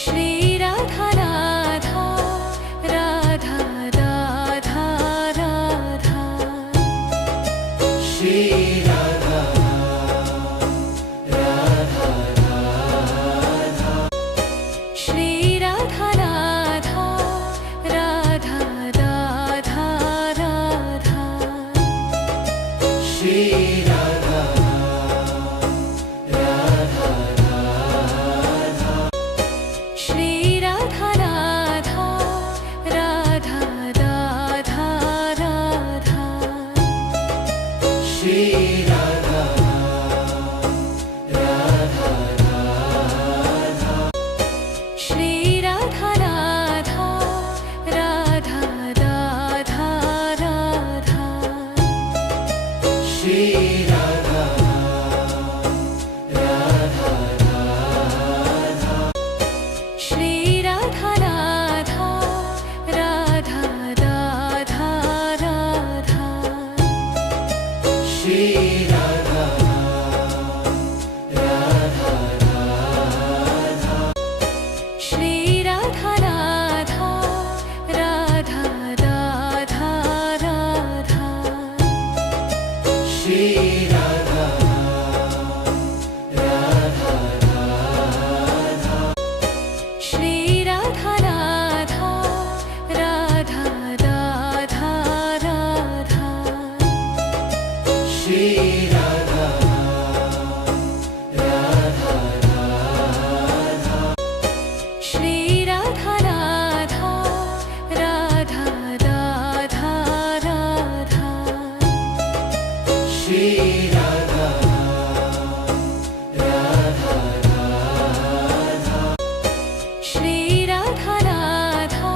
Shri Radha Radha Radha Radha Radha Shri Radha Radha Radha Shri Radha Radha Radha Radha Radha Shri Radha Radha Radha Shri Radha Radha Radha Radha Radha Shri Radha Radha Radha Shri Radha Radha Radha Radha Radha Shri Radha Radha Radha Shri Radha Radha Radha Radha Radha Shri Radha Radha Radha Shri Radha Radha Radha Radha Radha Shri Radha Radha Radha Shri Radha Radha Radha Radha Radha Shri Radha Radha Radha Shri Radha Radha Radha Radha Radha Shri Radha Radha Radha Shri Radha Radha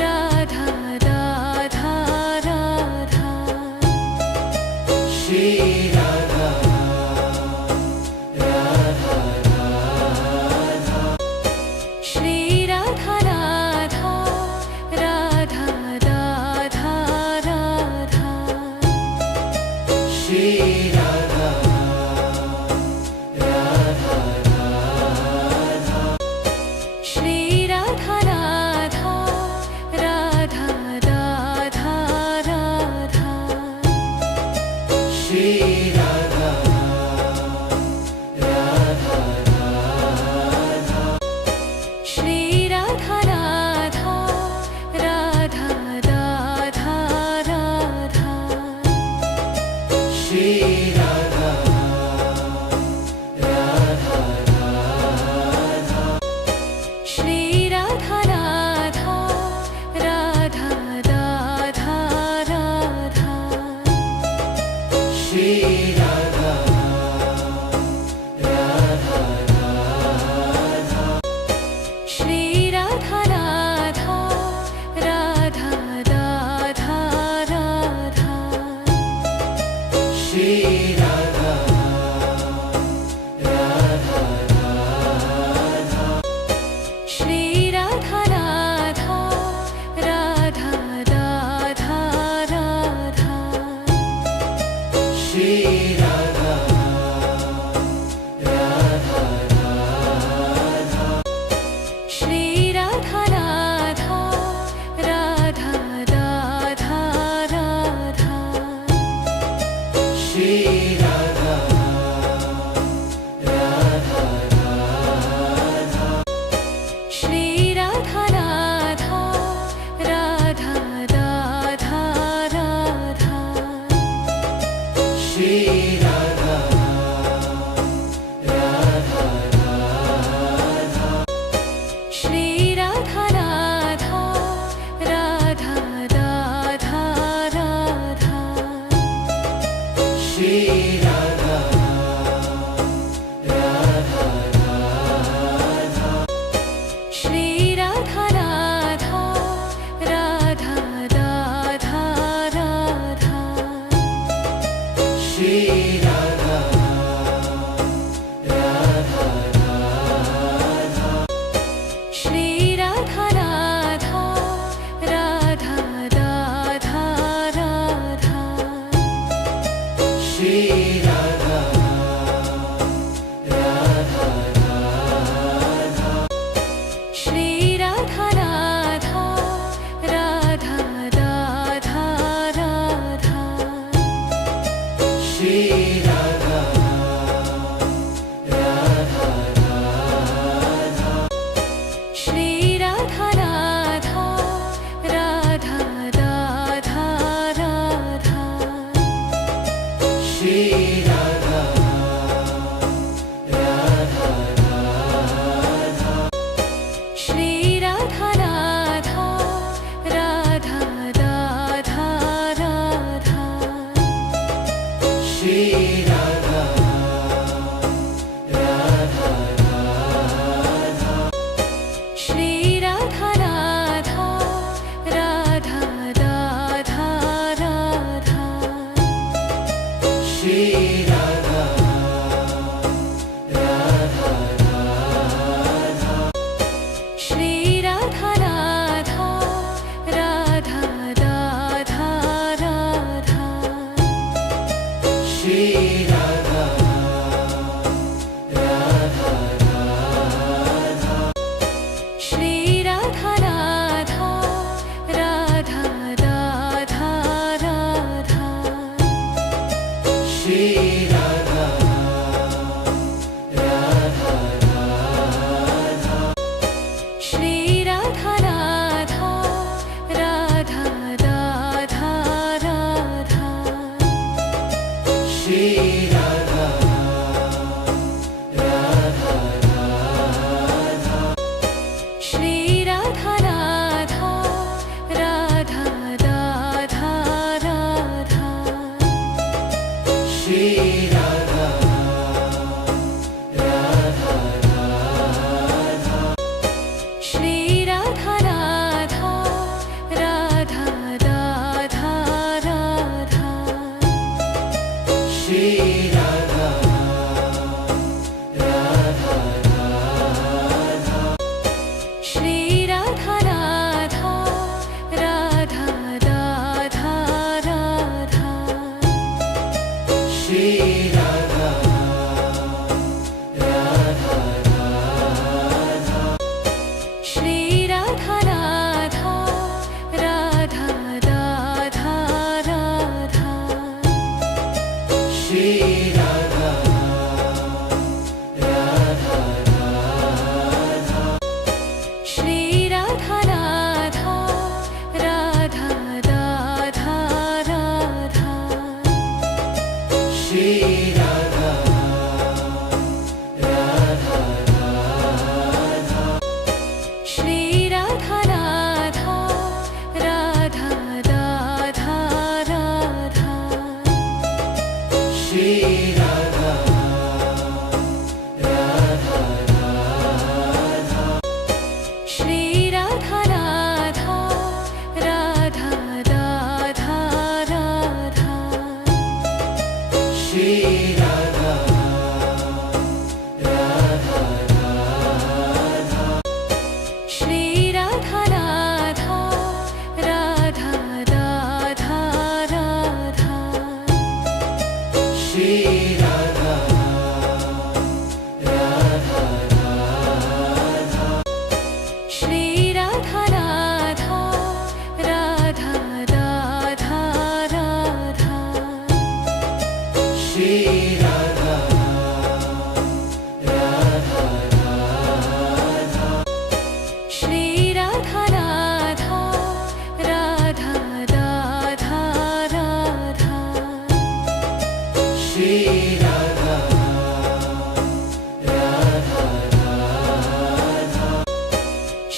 Radha Radha Radha Shri Radha Radha Radha Shri Radha Radha Radha Radha Radha Shri Radha Radha Radha Shri Radha Radha Radha Radha Radha Shri Radha Radha Radha Shri Radha Radha Radha Radha Radha Shri Radha Radha Radha Shri Radha Radha Radha Radha Radha Shri Radha Radha Radha Shri Radha Radha Radha Radha Radha Shri Radha Radha Radha Shri Radha Radha Radha Radha Radha Shri Radha Radha Radha Shri Radha Radha Radha Radha Radha Shri Radha Radha Radha Shri Radha Radha Radha Radha Radha Shri Radha Radha Radha Shri Radha Radha Radha Radha Radha Shri Radha Radha Radha Shri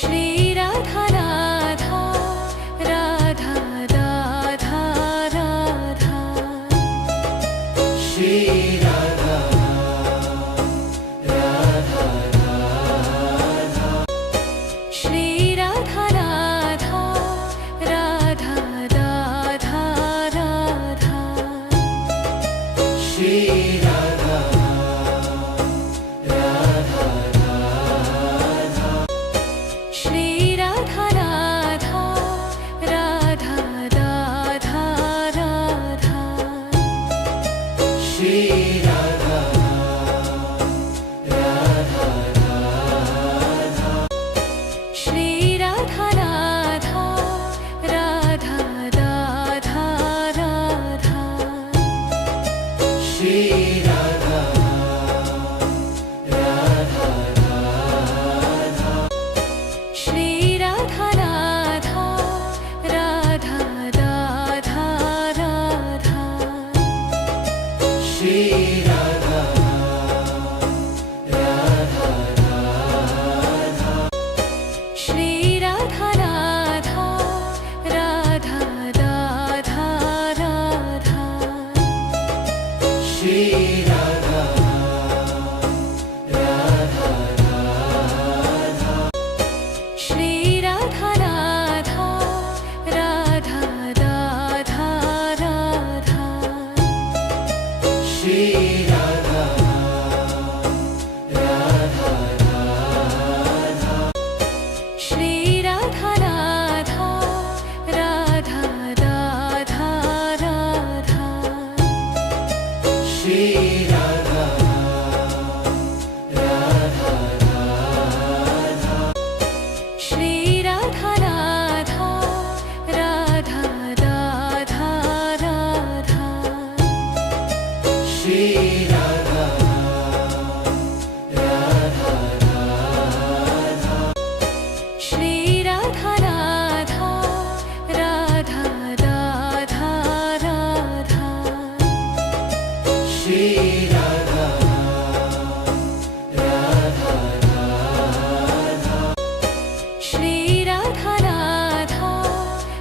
Shri Radha Radha Radha Radha Radha Shri Radha Radha Radha Shri Radha Radha Radha Radha Radha Shri Radha Radha Radha Shri Radha Radha Radha Radha Radha Shri Radha Radha Radha Shri Radha Radha Radha Radha Radha Shri Radha Radha Radha Shri Radha Radha Radha Radha Radha Shri Radha Radha Radha Shri Radha Radha Radha Radha Radha Shri Radha Radha Radha Shri Radha Radha Radha Radha Radha Shri Radha Radha Radha Shri Radha Radha Radha Radha Radha Shri Radha Radha Radha Shri Radha Radha Radha Radha Radha Shri Radha Radha Radha Shri Radha Radha Radha Radha Radha Shri Radha Radha Radha Shri Radha Radha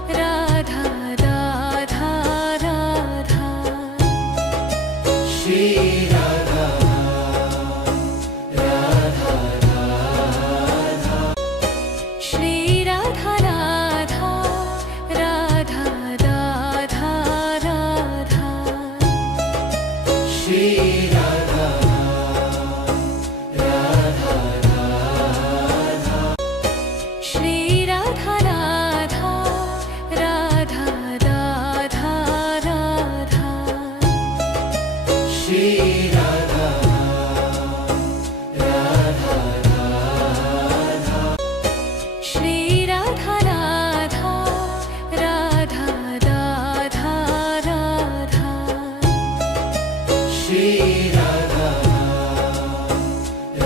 Radha Radha Radha Shri Radha Radha Radha Shri Radha Radha Radha Radha Radha Shri Radha Radha Radha Shri Radha Radha Radha Radha Radha Shri Radha Radha Radha Shri Radha Radha Radha Radha Radha Shri Radha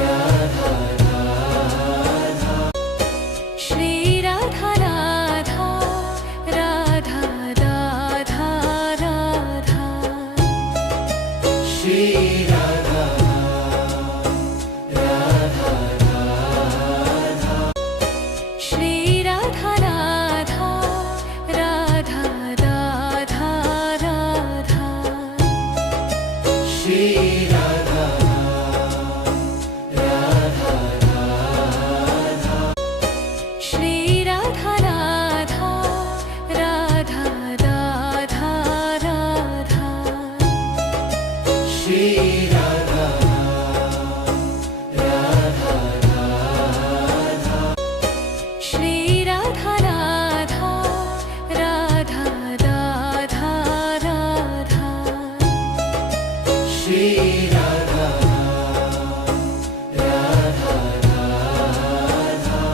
Radha Radha Shri Radha Radha Radha Radha Radha Shri Radha Radha Radha Shri Radha Radha Radha Radha Radha Shri Radha Radha Radha Shri Radha Radha Radha Radha Radha Shri Radha Radha Radha Shri Radha Radha Radha Radha Radha Shri Radha Radha Radha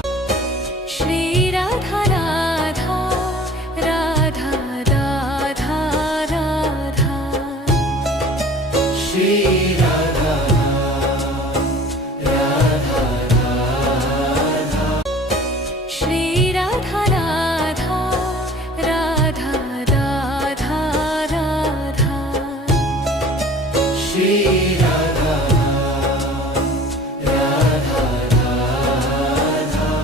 Shri Radha Radha Radha Radha Radha Shri Radha Radha Radha Shri Radha Radha Radha Radha Radha Shri Radha Radha Radha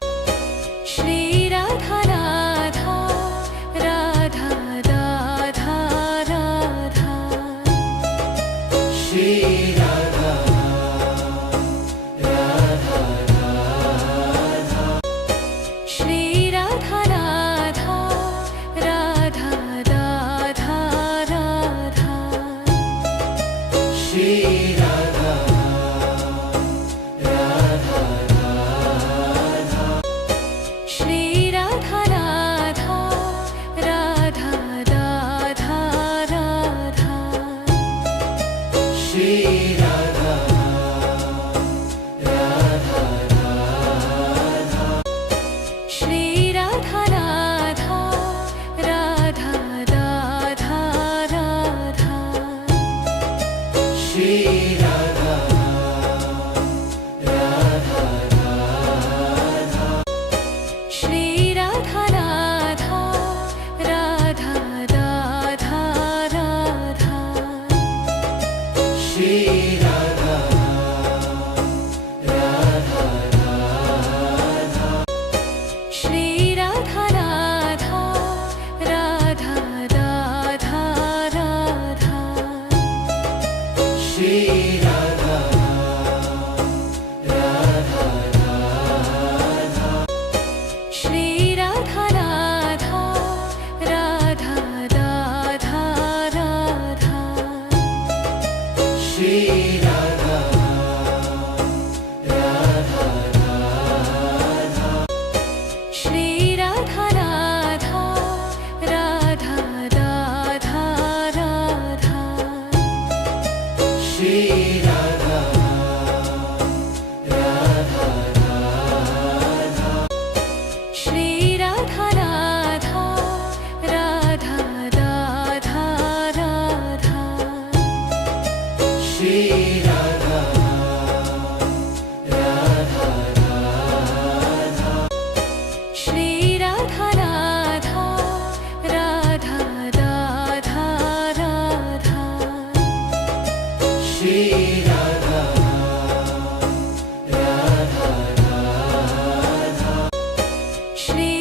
Shri